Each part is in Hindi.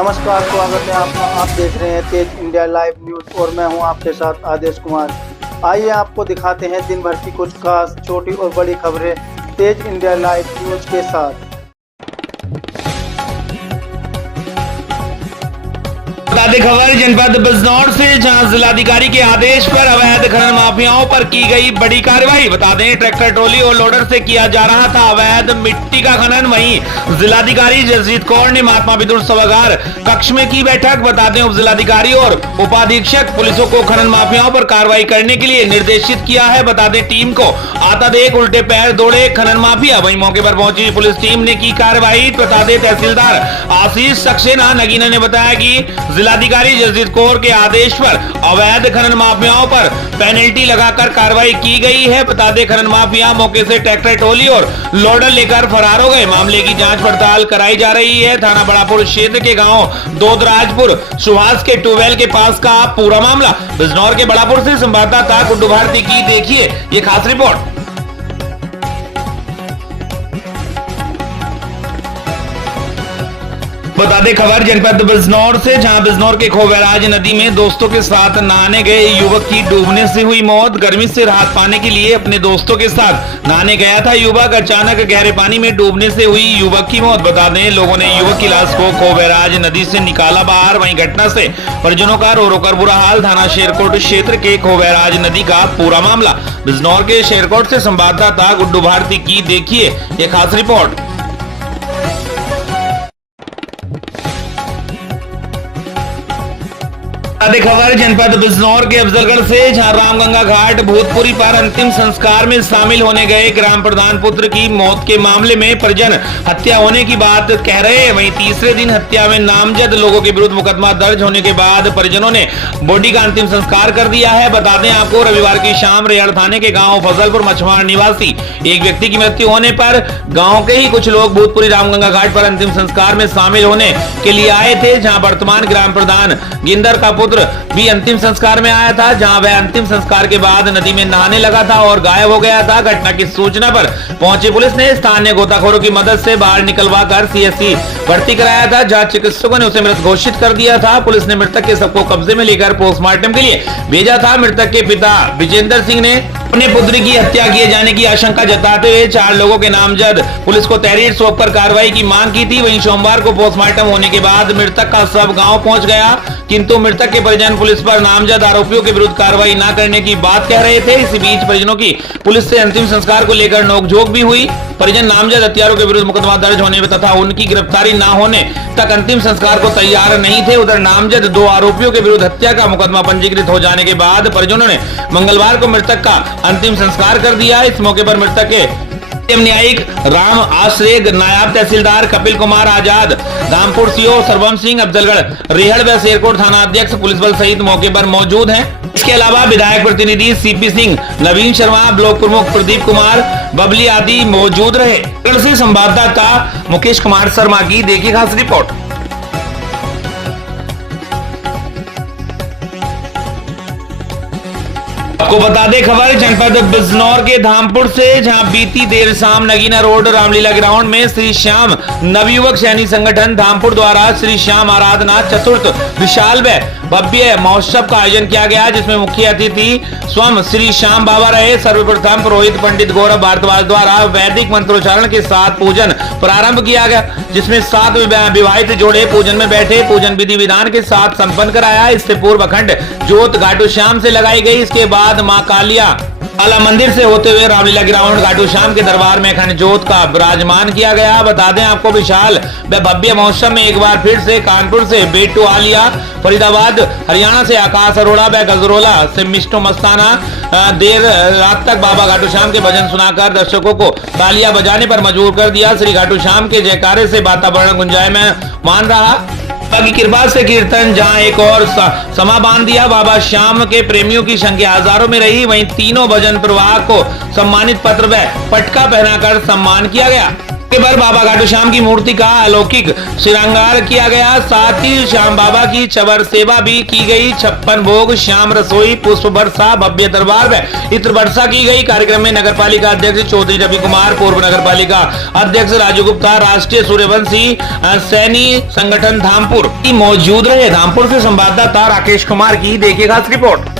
नमस्कार, स्वागत है आपका। आप देख रहे हैं तेज इंडिया लाइव न्यूज और मैं हूं आपके साथ आदेश कुमार। आइए आपको दिखाते हैं दिन भर की कुछ खास छोटी और बड़ी खबरें तेज इंडिया लाइव न्यूज के साथ। बता दें खबर जनपद बिजनौर से, जहां जिलाधिकारी के आदेश पर अवैध खनन माफियाओं पर की गई बड़ी कार्रवाई। बता दें ट्रैक्टर ट्रॉली और लोडर से किया जा रहा था अवैध मिट्टी का खनन। वहीं जिलाधिकारी जसजीत कौर ने महात्मा विदुर सभागार कक्ष में की बैठक। बता दें उप जिलाधिकारी और उपाधीक्षक पुलिसों को खनन माफियाओं पर कार्रवाई करने के लिए निर्देशित किया है। बता दें टीम को आता देख उल्टे पैर दौड़े खनन माफिया। वहीं मौके पर पहुंची पुलिस टीम ने की कार्रवाई। बता दें तहसीलदार आशीष सक्सेना नगीना ने बताया कि जिलाधिकारी जसजीत कौर के आदेश पर अवैध खनन माफियाओं पर पेनल्टी लगाकर कार्रवाई की गई है। बता दें खनन माफिया मौके से ट्रैक्टर ट्रॉली और लोडर लेकर फरार हो गए। मामले की जांच पड़ताल कराई जा रही है। थाना बड़ापुर क्षेत्र के गांव दोदराजपुर सुहास के ट्यूबवेल के पास का पूरा मामला। बिजनौर के बड़ापुर से संवाददाता गुड्डू भारती की देखिए ये खास रिपोर्ट। बता दें खबर जनपद बिजनौर से, जहां बिजनौर के खोबैराज नदी में दोस्तों के साथ नहाने गए युवक की डूबने से हुई मौत। गर्मी से राहत पाने के लिए अपने दोस्तों के साथ नहाने गया था युवक, अचानक गहरे पानी में डूबने से हुई युवक की मौत। बता दें लोगों ने युवक की लाश को खोबैराज नदी से निकाला बाहर। वहीं घटना से परिजनों का रो रो कर बुरा हाल। थाना शेरकोट क्षेत्र के खोबैराज नदी का पूरा मामला। बिजनौर के शेरकोट से संवाददाता गुड्डू भारती की देखिए ये खास रिपोर्ट। खबर जनपद बिजनौर के अफजलगढ़ से, जहां रामगंगा घाट भूतपुरी पर अंतिम संस्कार में शामिल होने गए ग्राम प्रधान पुत्र की मौत के मामले में परिजन हत्या होने की बात कह रहे हैं। वहीं तीसरे दिन हत्या में नामजद लोगों के विरुद्ध मुकदमा दर्ज होने के बाद परिजनों ने बॉडी का अंतिम संस्कार कर दिया है। बता दें आपको रविवार की शाम रेहड़ थाने के गाँव फजलपुर मछुआर निवासी एक व्यक्ति की मृत्यु होने पर गाँव के ही कुछ लोग भूतपुरी रामगंगा घाट पर अंतिम संस्कार में शामिल होने के लिए आए थे। जहाँ वर्तमान ग्राम प्रधान गिंदर का पुत्र भी अंतिम संस्कार में आया था, जहां वह अंतिम संस्कार के बाद नदी में नहाने लगा था और गायब हो गया था। घटना की सूचना पर पहुंची पुलिस ने स्थानीय गोताखोरों की मदद से बाहर निकलवा कर सीएससी भर्ती कराया था, जहां चिकित्सकों ने उसे मृत घोषित कर दिया था। पुलिस ने मृतक के शव को कब्जे में लेकर पोस्टमार्टम के लिए भेजा था। मृतक के पिता विजेंद्र सिंह ने अपने पुत्री की हत्या किए जाने की आशंका जताते हुए 4 लोगों के नामजद पुलिस को तहरीर सौंप कर कार्रवाई की मांग की थी। वहीं सोमवार को पोस्टमार्टम होने के बाद मृतक का शव गांव पहुंच गया, किंतु मृतक के परिजन पुलिस पर नामजद आरोपियों के विरुद्ध कार्रवाई न करने की बात कह रहे थे। इसी बीच परिजनों की पुलिस से अंतिम संस्कार को लेकर नोकझोंक भी हुई। परिजन नामजद हत्यारों के विरुद्ध मुकदमा दर्ज होने तथा उनकी गिरफ्तारी न होने तक अंतिम संस्कार को तैयार नहीं थे। उधर नामजद 2 आरोपियों के विरुद्ध हत्या का मुकदमा पंजीकृत हो जाने के बाद परिजनों ने मंगलवार को मृतक का अंतिम संस्कार कर दिया। इस मौके पर मृतक के न्यायिक राम आश्रय, नायब तहसीलदार कपिल कुमार आजाद, रामपुर सीओ सरवम सिंह, अफजलगढ़ रेहड़ व शेरकोट थाना अध्यक्ष पुलिस बल सहित मौके पर मौजूद हैं। इसके अलावा विधायक प्रतिनिधि सीपी सिंह, नवीन शर्मा, ब्लॉक प्रमुख प्रदीप कुमार बबली आदि मौजूद रहे। संवाददाता मुकेश कुमार शर्मा की देखिए खास रिपोर्ट। आपको बता दें खबर जनपद बिजनौर के धामपुर से, जहां बीती देर शाम नगीना रोड रामलीला ग्राउंड में श्री श्याम नवयुवक सैनिक संगठन धामपुर द्वारा श्री श्याम आराधना चतुर्थ विशाल व भव्य महोत्सव का आयोजन किया गया, जिसमें मुख्य अतिथि स्वयं श्री श्याम बाबा रहे। सर्वप्रथम पुरोहित पंडित गौरव भारद्वाज द्वारा वैदिक मंत्रोच्चारण के साथ पूजन प्रारंभ किया गया, जिसमें 7 विवाहित जोड़े पूजन में बैठे। पूजन विधि विधान के साथ संपन्न कराया। इससे पूर्व अखंड ज्योत घाटू श्याम से लगाई गई। इसके बाद मां कालिया मंदिर से होते हुए रामलीला ग्राउंड घाटू श्याम के दरबार में अखंड ज्योत का विराजमान किया गया। बता दें आपको विशाल व भव्य महोत्सव में एक बार फिर से कानपुर से बेटू आलिया, फरीदाबाद हरियाणा से आकाश अरोड़ा व गजरोला से मिष्टो मस्ताना देर रात तक बाबा घाटू श्याम के भजन सुनाकर दर्शकों को तालियां बजाने पर मजबूर कर दिया। श्री घाटू श्याम के जयकारे से वातावरण गुंजायमान रहा। की कृपा से कीर्तन जहां एक और समा बांध दिया। बाबा श्याम के प्रेमियों की संख्या हजारों में रही। वहीं तीनों भजन प्रवाह को सम्मानित पत्र व पटका पहनाकर सम्मान किया गया। के पर बाबा घाटू श्याम की मूर्ति का अलौकिक श्रृंगार किया गया। साथ ही श्याम बाबा की चवर सेवा भी की गई। 56 भोग, श्याम रसोई, पुष्प वर्षा, भव्य दरबार व इत्र वर्षा की गई। कार्यक्रम में नगर पालिका अध्यक्ष चौधरी रवि कुमार, पूर्व नगर पालिका अध्यक्ष राजू गुप्ता, राष्ट्रीय सूर्यवंशी सैनी संगठन धामपुर मौजूद रहे। धामपुर से संवाददाता राकेश कुमार की देखिए खास रिपोर्ट।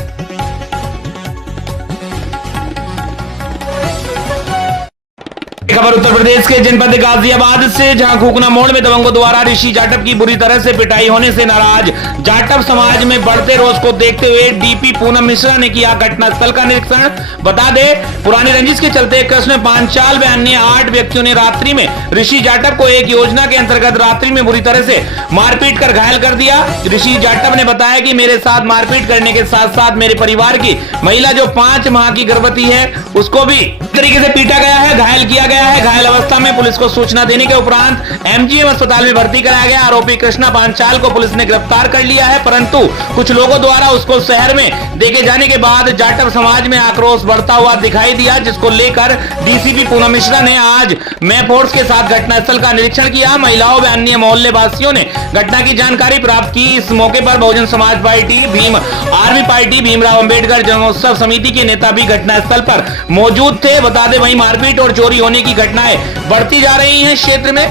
खबर उत्तर प्रदेश के जनपद गाजियाबाद से, जहां खूकना मोड़ में दबंगों द्वारा ऋषि जाटव की बुरी तरह से पिटाई होने से नाराज जाटव समाज में बढ़ते रोष को देखते हुए डीपी पूनम मिश्रा ने किया घटनास्थल का निरीक्षण। बता दे, पुरानी रंजिश के चलते कृष्ण पांचाल व अन्य 8 व्यक्तियों ने रात्रि में ऋषि जाटव को एक योजना के अंतर्गत रात्रि में बुरी तरह से मारपीट कर घायल कर दिया। ऋषि जाटव ने बताया कि मेरे साथ मारपीट करने के साथ साथ मेरे परिवार की महिला जो 5 माह की गर्भवती है उसको भी तरीके से पीटा गया है, घायल किया गया है। घायल अवस्था में पुलिस को सूचना देने के उपरांत एमजीएम अस्पताल में भर्ती कराया गया। आरोपी कृष्णा पांचाल को पुलिस ने गिरफ्तार कर लिया है, परंतु कुछ लोगों द्वारा उसको शहर में देखे जाने के बाद जाटव समाज में आक्रोश बढ़ता हुआ दिखाई दिया, जिसको लेकर डीसीपी पूनम मिश्रा ने आज मैं फोर्स के साथ घटनास्थल का निरीक्षण किया। महिलाओं व अन्य मोहल्ले वासियों ने घटना की जानकारी प्राप्त की। इस मौके पर Bahujan Samaj party, Bhim army party, Bhimrao Ambedkar जन्मोत्सव समिति के नेता भी घटनास्थल पर मौजूद थे। बता दें, वहीं मारपीट और चोरी होने की घटनाएं बढ़ती जा रही हैं क्षेत्र में।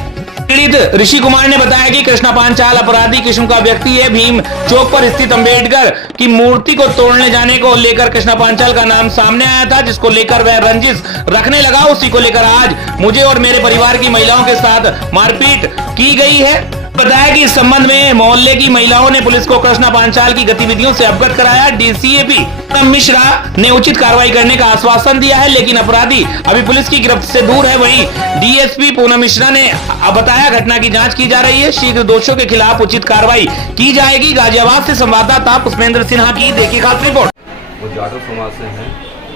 पीड़ित ऋषि कुमार ने बताया कि कृष्णा पांचाल अपराधी किस्म का व्यक्ति है। भीम चौक पर स्थित अंबेडकर की मूर्ति को तोड़ने जाने को लेकर कृष्णा पांचाल का नाम सामने आया था, जिसको लेकर वह रंजिश रखने लगा। उसी को लेकर आज मुझे और मेरे परिवार की महिलाओं के साथ मारपीट की गई है। बताया कि इस संबंध में मोहल्ले की महिलाओं ने पुलिस को कृष्णा पांचाल की गतिविधियों से अवगत कराया। डीसीपी मिश्रा ने उचित कार्रवाई करने का आश्वासन दिया है, लेकिन अपराधी अभी पुलिस की गिरफ्त से दूर है। वहीं डीएसपी पूनम मिश्रा ने बताया घटना की जांच की जा रही है, शीघ्र दोषियों के खिलाफ उचित कार्रवाई की जाएगी। गाजियाबाद से संवाददाता पुष्पेंद्र सिन्हा की देखिए खास रिपोर्ट। वो जाटव समाज से हैं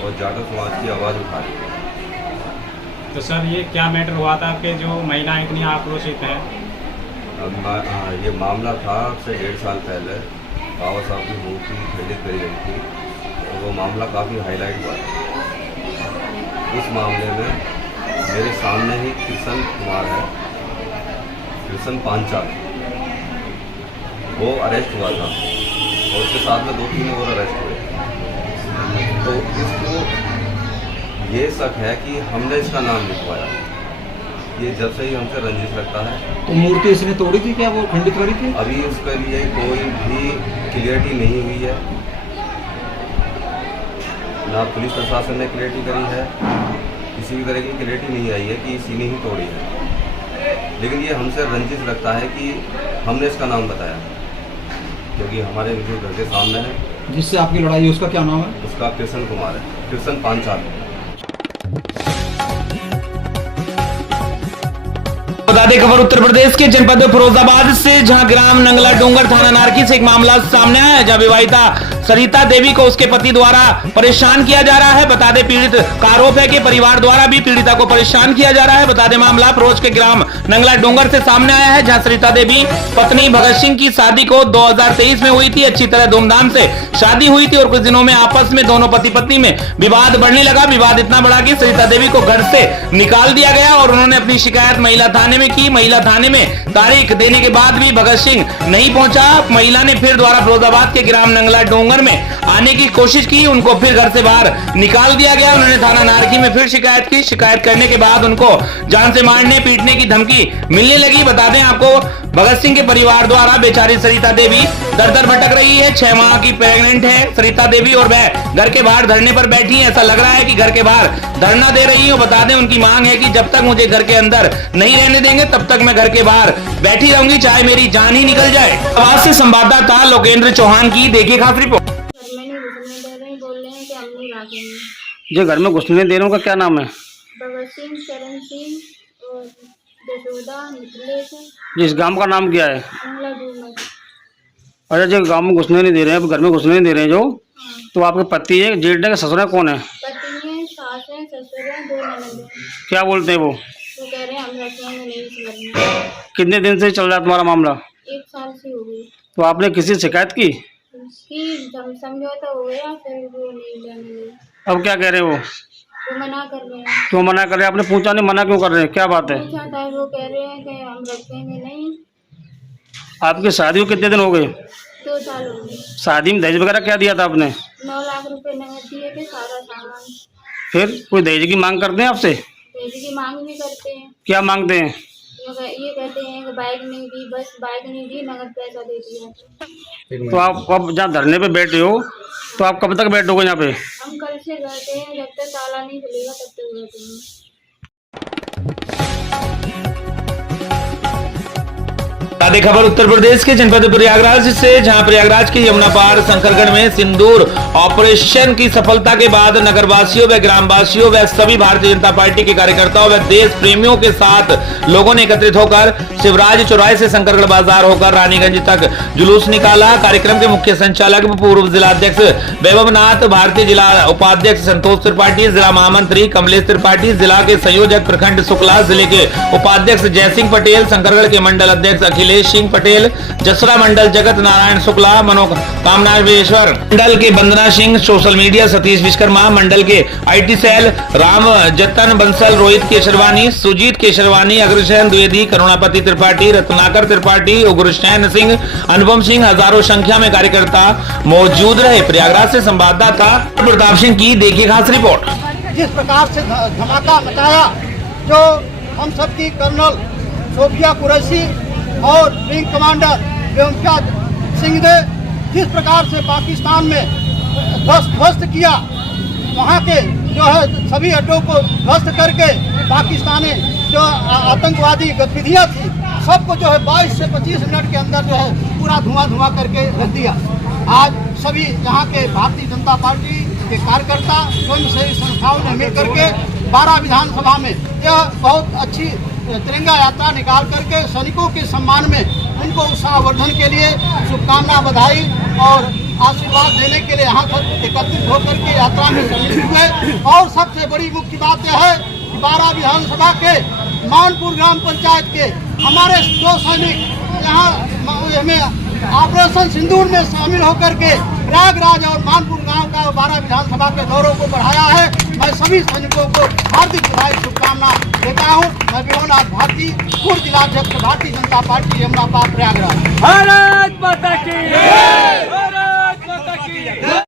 और जाटव समाज की आवाज उठा रही है। तो सर, ये क्या मैटर हुआ था कि जो महिलाएं इतनी आक्रोशित हैं? ये मामला था से 1.5 साल पहले बाबा साहब की मूर्ति खंडित करी गई थी और वो मामला काफ़ी हाईलाइट हुआ था। उस मामले में मेरे सामने ही कृष्ण कुमार है, कृष्ण पांचाल, वो अरेस्ट हुआ था और उसके साथ में 2-3 और अरेस्ट हुए। तो इसको ये शक है कि हमने इसका नाम लिखवाया। ये जब से ही हमसे रंजिश रखता है। तो मूर्ति इसने तोड़ी थी क्या, वो खंडित करी थी? अभी उसके लिए कोई भी क्लियरिटी नहीं हुई है, ना पुलिस प्रशासन ने क्लियरिटी करी है, किसी भी तरह की क्लियरिटी नहीं आई है कि इसी ने ही तोड़ी है। लेकिन ये हमसे रंजिश रखता है कि हमने इसका नाम बताया, क्योंकि हमारे जो घर के सामने है जिससे आपकी लड़ाई है उसका क्या नाम है? उसका कृष्ण कुमार है, कृष्ण पांचाल। बता दें, खबर उत्तर प्रदेश के जनपद फिरोजाबाद से, जहां ग्राम नंगला डोंगर थाना नारकी से एक मामला सामने आया है, जहां विवाहिता सरिता देवी को उसके पति द्वारा परेशान किया जा रहा है। बता दें, पीड़ित का आरोप है कि परिवार द्वारा भी पीड़िता को परेशान किया जा रहा है। बता दें, मामला फिरोज के ग्राम नंगला डोंगर से सामने आया है, जहां सरिता देवी पत्नी भगत सिंह की शादी को 2023 में हुई थी। अच्छी तरह धूमधाम से शादी हुई थी और कुछ दिनों में आपस में दोनों पति पत्नी में विवाद बढ़ने लगा। विवाद इतना बढ़ा कि सरिता देवी को घर से निकाल दिया गया और उन्होंने अपनी शिकायत महिला थाने में की। महिला थाने में तारीख देने के बाद भी भगत सिंह नहीं पहुंचा। महिला ने फिर दोबारा फिरोजाबाद के ग्राम नंगला डोंगर में आने की कोशिश की, उनको फिर घर से बाहर निकाल दिया गया। उन्होंने थाना नारकी में फिर शिकायत की। शिकायत करने के बाद उनको जान से मारने पीटने की धमकी मिलने लगी। बता दें आपको, भगत सिंह के परिवार द्वारा बेचारी सरिता देवी दर दर भटक रही है। 6 माह की प्रेग्नेंट है सरिता देवी और वह घर के बाहर धरने पर बैठी है। ऐसा लग रहा है कि घर के बाहर धरना दे रही है। बता दें, उनकी मांग है कि जब तक मुझे घर के अंदर नहीं रहने देंगे तब तक मैं घर के बाहर बैठी रहूंगी, चाहे मेरी जान ही निकल जाए। आवाज से संवाददाता लोकेंद्र चौहान की देखिए खास रिपोर्ट। जो घर में घुसने दे रहे का क्या नाम है? भगत सिंह, चरण सिंह और जसोदा, निकलेश। जिस गांव का नाम क्या है? नंगला डोंगर। अच्छा, जो गांव में घुसने नहीं दे रहे हैं, घर में घुसने नहीं दे रहे हैं जो, तो आपके पति है, जेठ है, ससुर है, कौन है? पति है, सास है, ससुर है, 2 ननद है। क्या बोलते हैं वो? वो कह रहे हैं हम रखेंगे नहीं इस घर में। कितने दिन से चल रहा है तुम्हारा मामला? 1 साल से हो गई। तो आपने किसी से शिकायत की? उसकी समझौता हो गया, फिर वो नहीं जाने। अब क्या कह रहे हैं वो? वो मना कर रहे हैं। क्यों मना कर रहे हैं? आपने पूछा नहीं, मना क्यों कर रहे हैं? क्या बात है? पूछा था, वो कह रहे हैं कि हम रखेंगे नहीं। आपकी शादी को कितने दिन हो गए? 2 साल हो गए। शादी में दहेज वगैरह क्या दिया था आपने? 9 लाख रुपए नगद दिए थे, सारा सामान। फिर कोई दहेज की मांग करते हैं आपसे? दहेज की मांग भी करते हैं। क्या मांगते हैं? ये कहते हैं कि बाइक नहीं दी, बस बाइक नहीं दी, नगद पैसा दे दिया। तो आप अब जहाँ धरने पे बैठे हो तो आप कब तक बैठोगे यहाँ पे? हम कल से बैठे हैं, जब तक ताला नहीं खुलेगा तब तक बैठेंगे। ताज़ा खबर उत्तर प्रदेश के जनपद प्रयागराज से, जहां प्रयागराज के यमुना पार शंकरगढ़ में सिंदूर ऑपरेशन की सफलता के बाद नगरवासियों व ग्रामवासियों व सभी भारतीय जनता पार्टी के कार्यकर्ताओं व देश प्रेमियों के साथ लोगों ने एकत्रित होकर शिवराज चौराहे से शंकरगढ़ बाजार होकर रानीगंज तक जुलूस निकाला। कार्यक्रम के मुख्य संचालक पूर्व जिलाध्यक्ष वैभवनाथ, भारतीय जिला उपाध्यक्ष संतोष त्रिपाठी, जिला महामंत्री कमलेश त्रिपाठी, जिला के संयोजक प्रखंड शुक्ला, जिले के उपाध्यक्ष जयसिंह पटेल, शंकरगढ़ के मंडल अध्यक्ष अखिलेश सिंह पटेल, जसरा मंडल जगत नारायण शुक्ला, मनोकामनाश्वर मंडल के वंदना सिंह, सोशल मीडिया सतीश विश्वकर्मा, मंडल के IT सेल राम जतन बंसल, रोहित केशरवानी, सुजीत केशरवानी, अग्रसेन द्विवेदी, करुणापति त्रिपाठी, रत्नाकर त्रिपाठी, उग्रसेन सिंह, अनुपम सिंह, हजारों संख्या में कार्यकर्ता मौजूद रहे। प्रयागराज से संवाददाता प्रताप सिंह की देखिए खास रिपोर्ट। जिस प्रकार से धमाका मचाया, जो हम सब की कर्नल सोफिया कुरैशी और विंग कमांडर व्योमकेश सिंह ने जिस प्रकार से पाकिस्तान में ध्वस्त किया, वहाँ के जो है सभी अड्डों को ध्वस्त करके पाकिस्तानी जो आतंकवादी गतिविधियाँ थी सबको जो है 22 से 25 मिनट के अंदर जो है पूरा धुआं करके रख दिया। आज सभी यहाँ के भारतीय जनता पार्टी के कार्यकर्ता स्वयंसेवी संस्थाओं ने मिलकर के 12 विधानसभा में यह बहुत अच्छी तिरंगा यात्रा निकाल करके सैनिकों के सम्मान में उनको उत्साहवर्धन के लिए शुभकामना, बधाई और आशीर्वाद देने के लिए यहाँ तक एकत्रित होकर के यात्रा में शामिल हुए। और सबसे बड़ी मुख्य बात यह है कि 12 विधानसभा के मानपुर ग्राम पंचायत के हमारे 2 सैनिक यहाँ हमें ऑपरेशन सिंदूर में शामिल होकर के प्रयागराज और मानपुर गांव का 12 विधानसभा के दौरों को बढ़ाया है। मैं सभी सैनिकों को हार्दिक बधाई शुभकामना देता हूं। मैं विभवनाथ भारती, पूर्व जिलाध्यक्ष भारतीय जनता पार्टी यमुना पार प्रयागराज। भारत माता की जय, भारत माता की जय।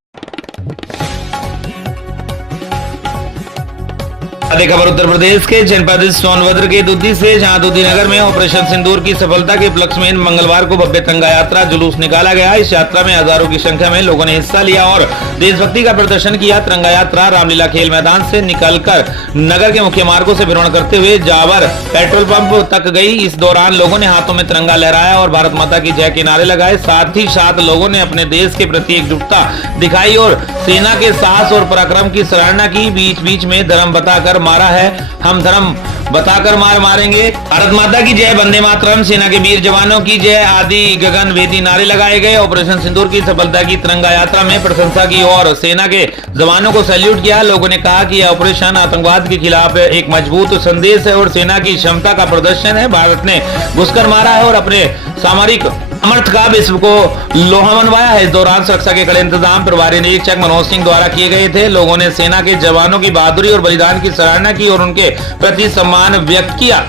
ताज़ा खबर उत्तर प्रदेश के जनपद सोनभद्र के दुद्दी से, जहां दुद्दी नगर में ऑपरेशन सिंदूर की सफलता के उपलक्ष्य में मंगलवार को भव्य तिरंगा यात्रा जुलूस निकाला गया। इस यात्रा में हजारों की संख्या में लोगों ने हिस्सा लिया और देशभक्ति का प्रदर्शन किया। तिरंगा यात्रा रामलीला खेल मैदान से निकलकर नगर के मुख्य मार्गों से भ्रमण करते हुए जावर पेट्रोल पंप तक गई। इस दौरान लोगों ने हाथों में तिरंगा लहराया और भारत माता की जय के नारे लगाए। साथ ही साथ लोगों ने अपने देश के प्रति एकजुटता दिखाई और सेना के साहस और पराक्रम की सराहना की। बीच बीच में धर्म बताकर मारा है, हम धर्म बताकर मारेंगे, भारत माता की जय, वंदे मातरम, सेना के वीर जवानों की जय आदि गगन भेदी नारे लगाए गए। ऑपरेशन सिंदूर की सफलता की तिरंगा यात्रा में प्रशंसा की और सेना के जवानों को सैल्यूट किया। लोगों ने कहा कि यह ऑपरेशन आतंकवाद के खिलाफ एक मजबूत संदेश है और सेना की क्षमता का प्रदर्शन है। भारत ने घुसकर मारा है और अपने सामरिक सामर्थ्य का विश्व को लोहा मनवाया है। इस दौरान सुरक्षा के कड़े इंतजाम प्रभारी निरीक्षक मनोज सिंह द्वारा किए गए थे। लोगों ने सेना के जवानों की बहादुरी और बलिदान की सराहना की और उनके प्रति सम्मान व्यक्त किया।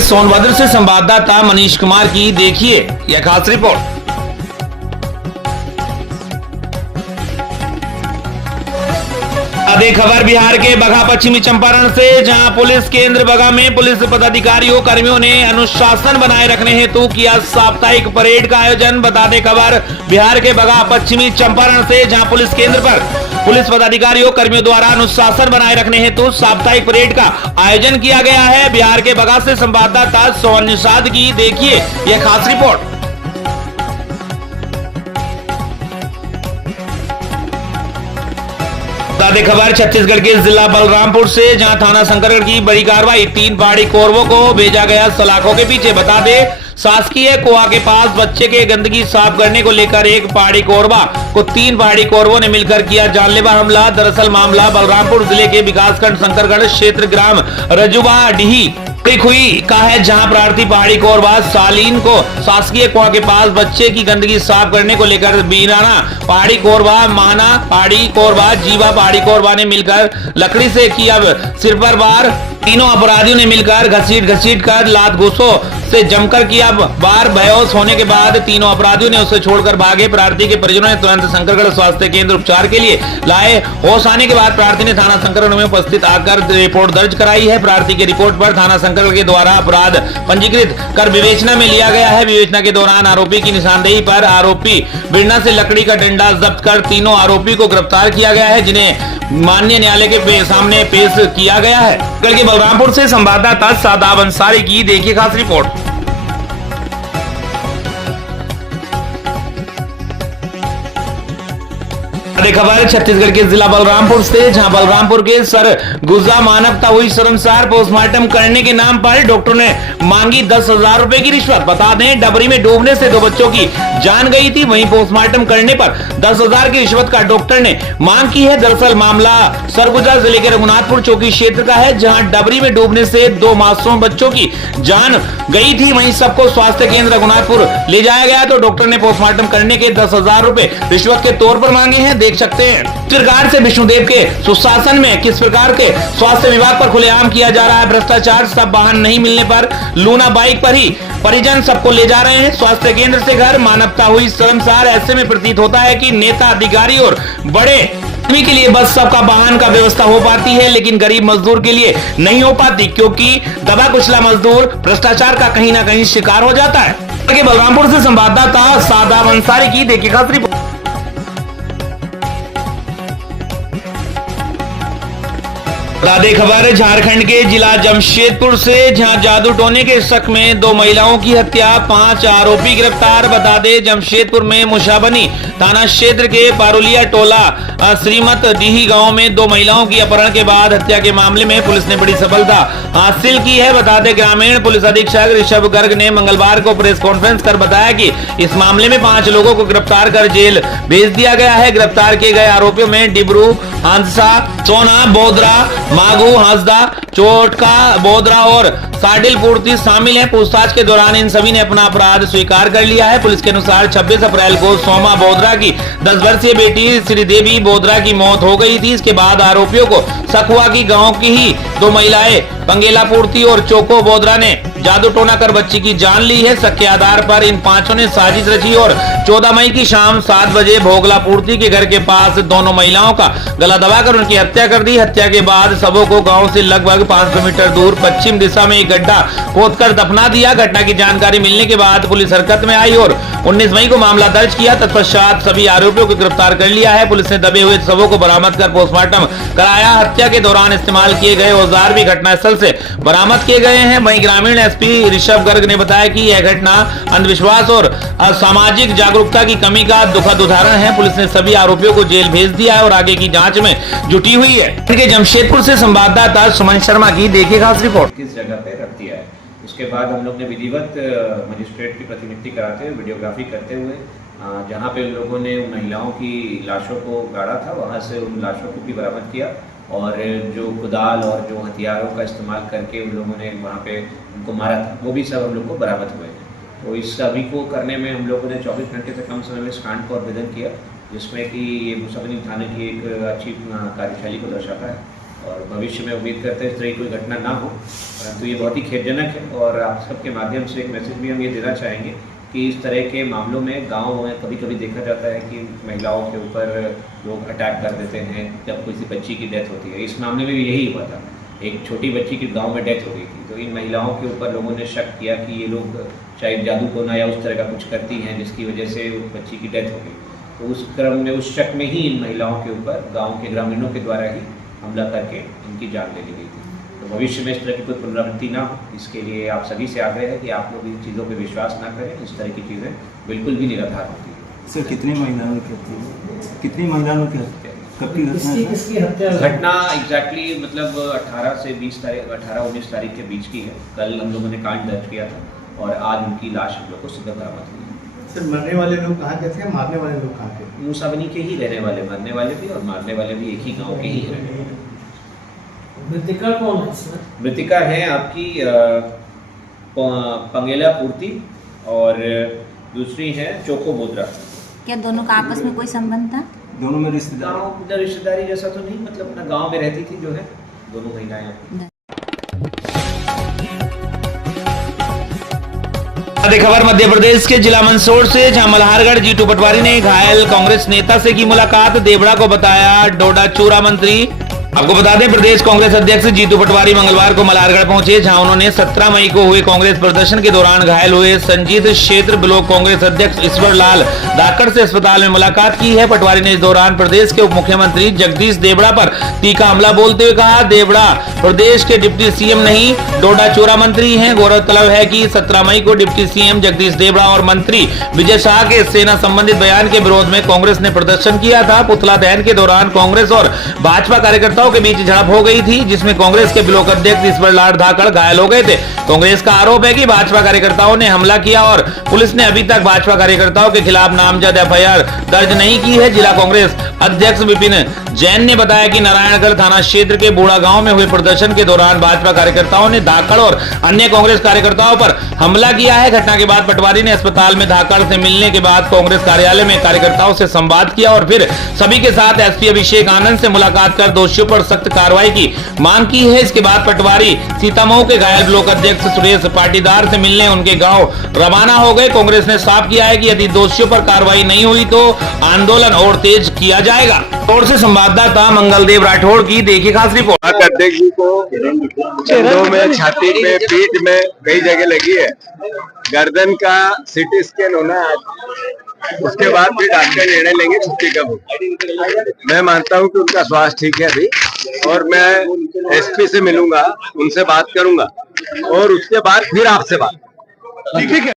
सोनभद्र से संवाददाता मनीष कुमार की देखिए यह खास रिपोर्ट। अधिक खबर बिहार के बगहा पश्चिमी चंपारण से, जहां पुलिस केंद्र बगहा में पुलिस पदाधिकारियों कर्मियों ने अनुशासन बनाए रखने हेतु किया साप्ताहिक परेड का आयोजन। बता दें खबर बिहार के बगहा पश्चिमी चंपारण से, जहां पुलिस केंद्र पर पुलिस पदाधिकारियों कर्मियों द्वारा अनुशासन बनाए रखने हेतु साप्ताहिक परेड का आयोजन किया गया है। बिहार के बगहा से संवाददाता सोहन निषाद की देखिए यह खास रिपोर्ट। ताज़ा खबर छत्तीसगढ़ के जिला बलरामपुर से, जहां थाना शंकरगढ़ की बड़ी कार्रवाई, 3 पहाड़ी कोरवों को भेजा गया सलाखों के पीछे। बता दे शासकीय कुआ के पास बच्चे के गंदगी साफ करने को लेकर एक पहाड़ी कोरवा को 3 पहाड़ी कोरवों ने मिलकर किया जानलेवा हमला। दरअसल मामला बलरामपुर जिले के विकासखंड शंकरगढ़ क्षेत्र ग्राम रजुवा डीही खुई का है, जहां प्रार्थी पहाड़ी कोरबा सालीन को शासकीय कुआं के पास बच्चे की गंदगी साफ करने को लेकर बीराना पहाड़ी कोरबा, महाना पहाड़ी कोरबा, जीवा पहाड़ी कोरबा ने मिलकर लकड़ी से की अब सिर पर वार। तीनों अपराधियों ने मिलकर घसीट कर लात घूसों से जमकर किया बार। बेहोश होने के बाद तीनों अपराधियों ने उसे छोड़कर भागे। प्रार्थी के परिजनों ने तुरंत शंकरगढ़ स्वास्थ्य केंद्र उपचार के लिए लाए। होश आने के बाद प्रार्थी ने थाना शंकरगढ़ में उपस्थित आकर रिपोर्ट दर्ज कराई है। प्रार्थी की रिपोर्ट पर थाना शंकरगढ़ के द्वारा अपराध पंजीकृत कर विवेचना में लिया गया है। विवेचना के दौरान आरोपी की निशानदेही पर आरोपी बिरना से लकड़ी का डंडा जब्त कर तीनों आरोपी को गिरफ्तार किया गया है, जिन्हें माननीय न्यायालय के सामने पेश किया गया है। कल के बलरामपुर से संवाददाता सादाब अंसारी की देखिए खास रिपोर्ट। खबर छत्तीसगढ़ के जिला बलरामपुर से, जहां बलरामपुर के सरगुजा मानवता हुई शर्मसार। पोस्टमार्टम करने के नाम पर डॉक्टर ने मांगी 10,000 रुपए की रिश्वत। बता दें, डबरी में डूबने से 2 बच्चों की जान गई थी, वहीं पोस्टमार्टम करने पर 10,000 की रिश्वत का डॉक्टर ने मांग की है। दरअसल मामला सरगुजा जिले के रघुनाथपुर चौकी क्षेत्र का है, जहां डबरी में डूबने से 2 मासूम बच्चों की जान गई थी। वहीं सबको स्वास्थ्य केंद्र रघुनाथपुर ले जाया गया तो डॉक्टर ने पोस्टमार्टम करने के 10,000 रुपए रिश्वत के तौर पर मांगे हैं। देख सकते हैं सरकार से विष्णुदेव के सुशासन में किस प्रकार के स्वास्थ्य विभाग पर खुलेआम किया जा रहा है भ्रष्टाचार। सब वाहन नहीं मिलने पर लूना बाइक पर ही परिजन सबको ले जा रहे हैं स्वास्थ्य केंद्र से घर। मानवता हुई शर्मसार। ऐसे में प्रतीत होता है कि नेता अधिकारी और बड़े आदमी के लिए बस सबका वाहन का व्यवस्था हो पाती है, लेकिन गरीब मजदूर के लिए नहीं हो पाती, क्योंकि दबा कुचला मजदूर भ्रष्टाचार का कहीं ना कहीं शिकार हो जाता है। बलरामपुर से संवाददाता सादाब अंसारी की देखिए खास रिपोर्ट। खबर झारखंड के जिला जमशेदपुर से, जहां जादू टोने के शक में 2 महिलाओं की हत्या, 5 आरोपी गिरफ्तार। बता दें, जमशेदपुर में मुशाबनी थाना क्षेत्र के पारुलिया टोला श्रीमत डीही गांव में 2 महिलाओं की अपहरण के बाद हत्या के मामले में पुलिस ने बड़ी सफलता हासिल की है। बता दें, ग्रामीण पुलिस अधीक्षक ऋषभ गर्ग ने मंगलवार को प्रेस कॉन्फ्रेंस कर बताया कि इस मामले में 5 लोगों को गिरफ्तार कर जेल भेज दिया गया है। गिरफ्तार किए गए आरोपियों में डिब्रू हांसा, सोना बोदरा, मागू हांसदा, चोटका बोदरा और साडिल पूर्ति शामिल हैं। पूछताछ के दौरान इन सभी ने अपना अपराध स्वीकार कर लिया है। पुलिस के अनुसार 26 अप्रैल को सोमा बोदरा की 10 वर्षीय बेटी श्रीदेवी बोदरा की मौत हो गई थी। इसके बाद आरोपियों को सखुआ की गांव की ही 2 महिलाएं पंगेला पूर्ति और चोको बोदरा ने जादू टोना कर बच्ची की जान ली है। शक के आधार पर इन 5 ने साजिश रची और 14 मई की शाम 7 बजे भोगला पूर्ति के घर के पास दोनों महिलाओं का गला दबाकर उनकी हत्या कर दी। हत्या के बाद सबों को गांव से लगभग 5 किलोमीटर दूर पश्चिम दिशा में एक गड्ढा खोदकर दफना दिया। घटना की जानकारी मिलने के बाद पुलिस हरकत में आई और 19 मई को मामला दर्ज किया। तत्पश्चात सभी आरोपियों को गिरफ्तार कर लिया है। पुलिस ने दबे हुए सबों को बरामद कर पोस्टमार्टम कराया। हत्या के दौरान इस्तेमाल किए गए औजार भी घटनास्थल से बरामद किए गए हैं। वहीं ग्रामीण एसपी ऋषभ गर्ग ने बताया कि यह घटना अंधविश्वास और सामाजिक जागरूकता की कमी का दुखद उदाहरण है। पुलिस ने सभी आरोपियों को जेल भेज दिया है और आगे की जांच में जुटी हुई है। जमशेदपुर से संवाददाता सुमन शर्मा की देखिए खास रिपोर्ट। किस जगह पे रख दिया है, उसके बाद हम लोग ने विधिवत मजिस्ट्रेट की प्रतिनियुक्ति कराते हुए वीडियोग्राफी करते हुए जहाँ पे उन लोगों ने उन महिलाओं की लाशों को गाड़ा था, वहाँ से उन लाशों को भी बरामद किया और जो कुदाल और जो हथियारों का इस्तेमाल करके उन लोगों ने वहाँ पे उनको मारा था, वो भी सब हम लोग को बरामद हुए हैं। तो इस सभी को करने में हम लोगों ने 24 घंटे से कम समय में इस कांड को अर्भेदन किया, जिसमें कि ये मुसाबनी थाने की एक अच्छी कार्यशैली को दर्शाता है और भविष्य में उम्मीद करते हैं इस तरह की कोई घटना ना हो। परंतु ये बहुत ही खेदजनक है और आप सबके माध्यम से एक मैसेज भी हम ये देना चाहेंगे कि इस तरह के मामलों में गांव में कभी कभी देखा जाता है कि महिलाओं के ऊपर लोग अटैक कर देते हैं जब किसी बच्ची की डेथ होती है। इस मामले में भी यही हुआ था, एक छोटी बच्ची की गांव में डेथ हो गई थी। तो इन महिलाओं के ऊपर लोगों ने शक किया कि ये लोग शायद जादू टोना या उस तरह का कुछ करती हैं जिसकी वजह से उस बच्ची की डेथ हो गई। तो उस क्रम में उस शक में ही इन महिलाओं के ऊपर गाँव के ग्रामीणों के द्वारा ही हमला करके इनकी जान ले ली गई थी। तो भविष्य में इस तरह की कोई पुनरावृत्ति ना हो, इसके लिए आप सभी से आग्रह है कि आप लोग इन चीज़ों पर विश्वास ना करें। इस तरह की चीज़ें बिल्कुल भी निराधार होती है। सर कितनी महिलाओं की हत्या, कितनी महिलाओं की हत्या, कब की घटना एग्जैक्टली मतलब 18-19 तारीख के बीच की है। कल हम लोगों ने कांड दर्ज किया था और आज उनकी लाश हम लोग को सुबह बरामद हुई। सर मरने वाले लोग कहाँ के थे, मारने वाले लोग कहाँ के? मुसाबनी के ही रहने वाले, मरने वाले भी और मारने वाले भी एक ही गाँव के ही रहने वाले। मृतिका कौन है इसमें? मृतिका है आपकी पंगेला पूर्ति और दूसरी है चोको बोद्रा। क्या दोनों का आपस में कोई संबंध था? दोनों में रिश्तेदार रिश्तेदारी जैसा तो नहीं, मतलब अपना गांव में रहती थी जो है दोनों महिलाएं। खबर मध्य प्रदेश के जिला मंदसौर से, जहां मल्हारगढ़ जीतू पटवारी ने घायल कांग्रेस नेता से की मुलाकात। देवड़ा को बताया डोडा चूरा मंत्री। आपको बता दें, प्रदेश कांग्रेस अध्यक्ष जीतू पटवारी मंगलवार को मल्हारगढ़ पहुंचे, जहां उन्होंने 17 मई को हुए कांग्रेस प्रदर्शन के दौरान घायल हुए संजीत क्षेत्र ब्लॉक कांग्रेस अध्यक्ष ईश्वर लाल धाकड़ से अस्पताल में मुलाकात की है। पटवारी ने इस दौरान प्रदेश के उप मुख्यमंत्री जगदीश देवड़ा पर तीखा हमला बोलते हुए कहा, देवड़ा प्रदेश के डिप्टी सीएम नहीं, डोडा चोरा मंत्री हैं। गौरतलब है कि 17 मई को डिप्टी सीएम जगदीश देवड़ा और मंत्री विजय शाह के सेना संबंधित बयान के विरोध में कांग्रेस ने प्रदर्शन किया था। पुतला दहन के दौरान कांग्रेस और भाजपा कार्यकर्ताओं के बीच झड़प हो गई थी, जिसमें कांग्रेस के ब्लॉक अध्यक्ष ईश्वर लाल धाकड़ घायल हो गए थे। कांग्रेस का आरोप है कि भाजपा कार्यकर्ताओं ने हमला किया और पुलिस ने अभी तक भाजपा कार्यकर्ताओं के खिलाफ नामजद एफआईआर दर्ज नहीं की है। जिला कांग्रेस अध्यक्ष विपिन जैन ने बताया कि नारायणगढ़ थाना क्षेत्र के बूढ़ा गांव में हुए प्रदर्शन के दौरान भाजपा कार्यकर्ताओं ने धाकड़ और अन्य कांग्रेस कार्यकर्ताओं पर हमला किया है। घटना के बाद पटवारी ने अस्पताल में धाकड़ से मिलने के बाद कांग्रेस कार्यालय में कार्यकर्ताओं से संवाद किया और फिर सभी के साथ एसपी अभिषेक आनंद से मुलाकात कर दोषियों पर सख्त कार्रवाई की मांग की है। इसके बाद पटवारी सीतामऊ के घायल ब्लॉक अध्यक्ष सुरेश पाटीदार से मिलने उनके गांव रवाना हो गए। कांग्रेस ने साफ किया है कि यदि दोषियों पर कार्रवाई नहीं हुई तो आंदोलन और तेज किया जाएगा। और से संवाददाता मंगलदेव राठौड़ की देखिए खास रिपोर्ट। अध्यक्ष जी को कंधों में, छाती में, पीठ में कई जगह लगी है। गर्दन का सीटी स्कैन होना है, उसके बाद फिर डॉक्टर निर्णय लेंगे छुट्टी कब हो। मैं मानता हूं कि उनका स्वास्थ्य ठीक है अभी, और मैं एसपी से मिलूंगा, उनसे बात करूंगा और उसके बाद फिर आपसे बात। ठीक है।